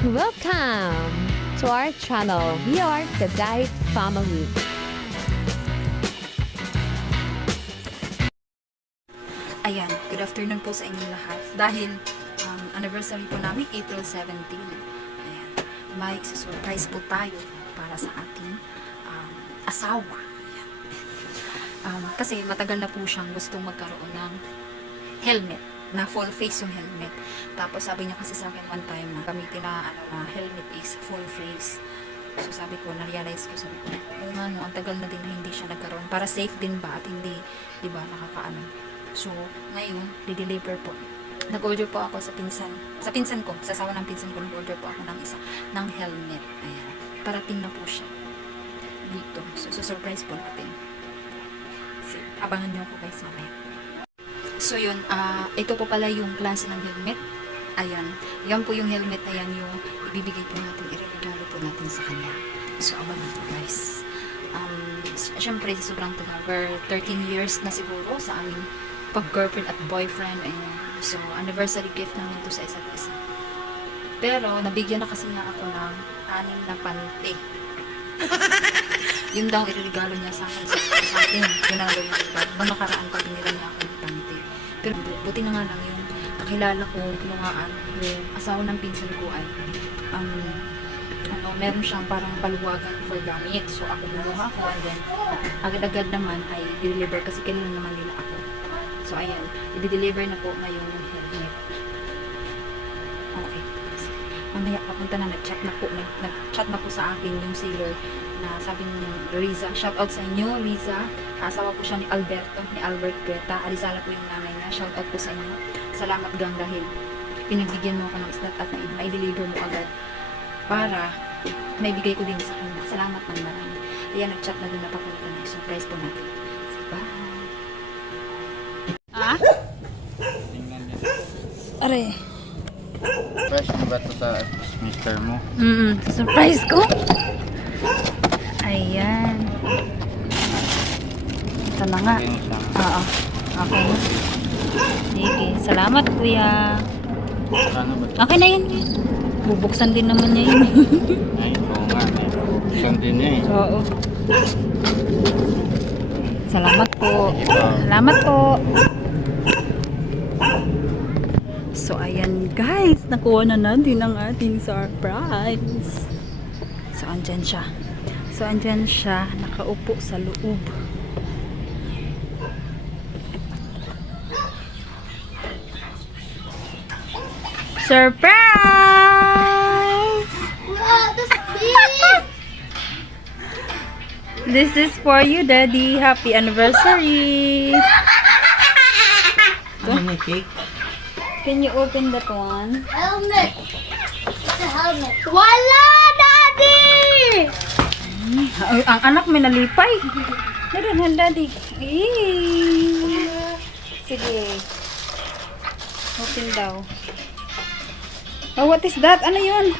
Welcome to our channel. We are the Diet Family. Ayan, good afternoon po sa inyong lahat. Dahil anniversary po namin, April 17. Ayan, may surprise po tayo para sa ating asawa. Ayan. Kasi matagal na po siyang gustong magkaroon ng helmet, na full face yung helmet. Tapos sabi niya kasi sa akin one time na gamitin na helmet is full face. So sabi ko, na-realize ko, sabi ko, ang tagal na din na hindi siya nagkaroon. Para safe din ba at hindi, di ba, nakakaano. So, ngayon, di-deliver po. Nag-order po ako sa pinsan ko, sa asawa ng pinsan ko, nag-order po ako ng helmet. Ayan. Parating na po siya dito. So, surprise po natin. So, abangan niyo ako guys mamaya. So, yun, ito po pala yung klase ng helmet. Ayan. Yan po yung helmet na yan, yung ibibigay po natin, iregalo po natin sa kanya. So, abangan po guys. Siyempre, sobrang tagal. 13 years na siguro sa aming pag-girlfriend at boyfriend. Ayan. So, anniversary gift namin to sa isa't isa. Pero, nabigyan na kasi niya ako ng 6 na panty. Yun daw, iregalo niya sa akin. Sa akin. Yun ang gawin niya. Nung nakaraan pa, binila niya ako ng panty. Pero, buti na nga lang yung kakilala ko, kinuhaan, yung asawa ng pinsan ko ay, meron siyang parang paluwagan for gamit. So, ako bumuha ko, and then, agad-agad naman ay deliver kasi kailan naman nila ako. So, ayan. I-deliver na po ngayon yung helmet. Okay. Mamaya, papunta na. Nag-chat na po sa akin yung sealer na sabi niya, Riza. Shout out sa inyo, Riza. Asawa po siya ni Alberto, ni Albert Greta. Arizala po yung nanay niya. Shout out po sa inyo. Salamat gang dahil pinagbigyan mo ako ng islat at na-deliver mo agad para may bigay ko din sa kanya. Salamat ng marami. Ayan, nag-chat na din na papunta na. Surprise po natin. Bye! Are. Fresh ang bato sa mister mo. Surprise ko. Ayan. Ito na nga. Oo. Okay na. Sige. Salamat, kuya. Ano ba? Okay na yun. Bubuksan din naman niya yun. Ay, oo nga. Buksan din niya eh. Oo. Salamat po. Salamat po. So, ayan guys. Nakuha na natin ang ating surprise. So, andyan siya. Nakaupo sa loob. Surprise! Wow, that's big! This is for you, Daddy. Happy anniversary! Ano may cake? Can you open that one? Helmet! It's a helmet. Wala, Daddy! Ang anak may nalipay. Naran, Daddy. Sige. Open daw. Oh, what is that? Ano yun?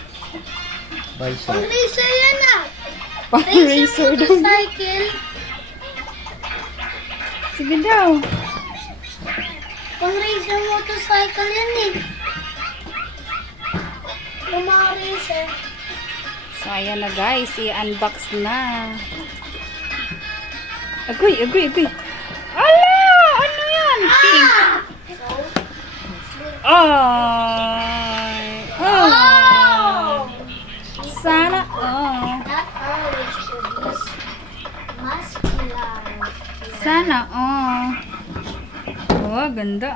Bison. Pang-racer yan ah! Pang Racer racer daw. motorcycle. Sige daw. Pang-racer motorcycle yan eh. Yung mga racer. So, ayan na guys. I-unbox na. Agoy. Ala! Ano yan? Pink. Ay! Oh! Sana, That always should be muscular. Sana, Oh, ganda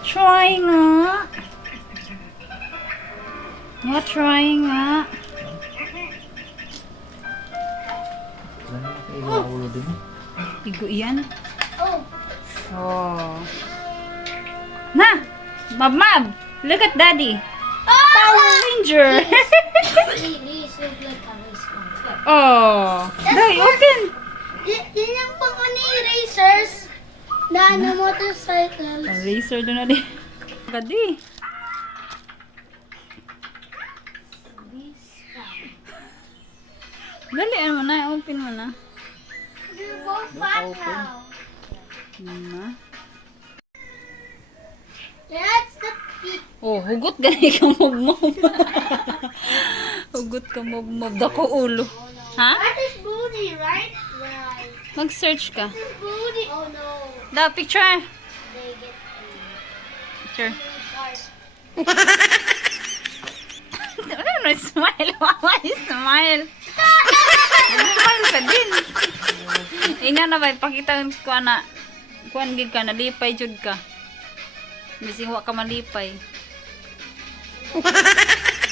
Try nga. Try nga. Iwaulo din. Igo yan. Oh, Oh. Na! Mab! Look at Daddy! Power Ranger! he is like a race car. Oh! Daddy, open! Yan yung racers na motorcycles. Ang racer doon na din. Gadi. Dali, ano na? Open mo na. You're both fat now. Na. That's the peak. Oh, hugot gani ka mob-mob. Hugot ka mob-mob. Dako ulo. Ha? That is booty, right? Right. Mag-search ka. This is booty. Oh no. Da, picture. They get Picture. hard. Ano, smile. Mama, smile. Smile ka din. Ina na ba, pakita ko na. Kuan gid ka, nalipay jud ka. Bising wa ka malipay.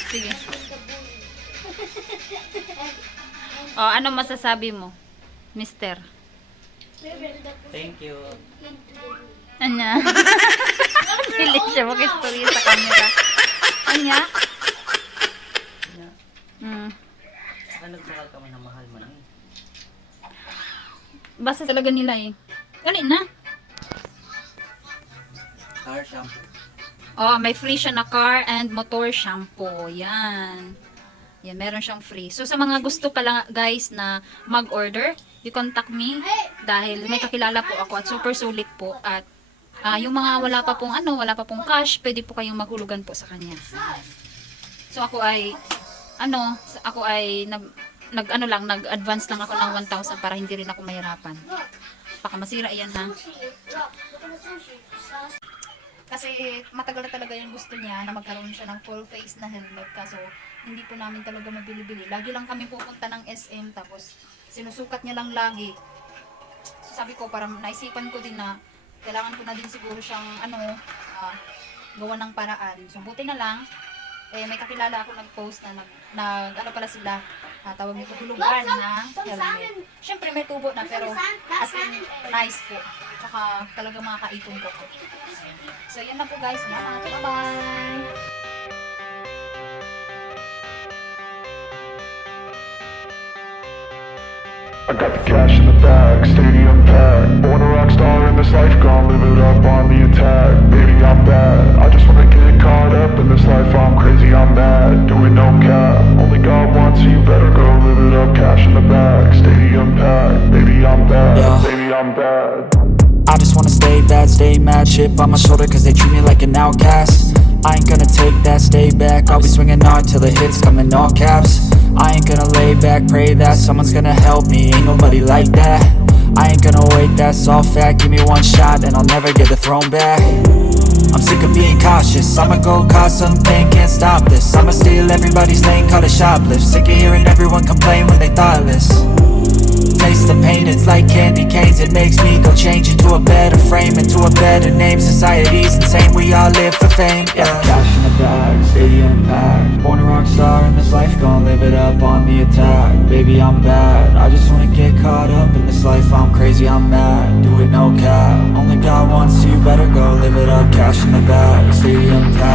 Sige. Oh, ano masasabi mo, Mister? Thank you. Anya? Pilit siya mag-istorya sa camera. Anya? Saka nagsakal ka man na mahal mo nang. Basta talaga nila eh. Gali na. Car shampoo. Oh, may free siya na car and motor shampoo. Yan. Yan, meron siyang free. So, sa mga gusto pala guys na mag-order, you contact me dahil may kakilala po ako at super sulit po. At yung mga wala pa pong cash, pwede po kayong maghulugan po sa kanya. So, ako ay nag-advance lang ako ng 1,000 para hindi rin ako mahirapan. Baka masira yan ha. Look, look at the sushi. Kasi matagal na talaga yung gusto niya na magkaroon siya ng full face na helmet. Kaso hindi po namin talaga mabili-bili. Lagi lang kami pupunta ng SM tapos sinusukat niya lang lagi. So sabi ko parang naisipan ko din na kailangan ko na din siguro siyang gawa ng paraan. So buti na lang may kakilala ako nag-post na ano pala sila tawag nito hulugan na helmet. Syempre may tubo na pero as in nice po. Tsaka talaga makakaipon ko. So yan na po guys. Salamat. Bye-bye! I got the cash in the bag, stadium packed. Born a rock star in this life, gon' live it up on the attack. Baby, I'm bad. I just wanna get caught up in this life. I'm crazy, I'm mad. Doing no cap. Only God wants you, better go live it up. Cash in the bag, stadium packed. Baby, I'm bad. Baby, I'm bad. I just wanna stay bad, stay mad. Chip on my shoulder cause they treat me like an outcast. I ain't gonna take that, stay back. I'll be swinging hard till the hits come in all caps. I ain't gonna lay back, pray that someone's gonna help me. Ain't nobody like that. I ain't gonna wait, that's all fact. Give me one shot and I'll never get the throne back. I'm sick of being cautious. I'ma go cause something, can't stop this. I'ma steal everybody's lane, call it shoplift. Sick of hearing everyone complain when they thoughtless. Taste the pain, it's like candy canes. It makes me go change into a better frame, into a better name. Society's insane, we all live for fame. Yeah. Cash in the bag, stadium packed. Born a rock star in this life, gon' live it up on the attack. Baby, I'm bad. I just wanna get caught up in this life. I'm crazy, I'm mad. Do it no cap. Only God wants you, better go live it up. Cash in the bag, stadium packed.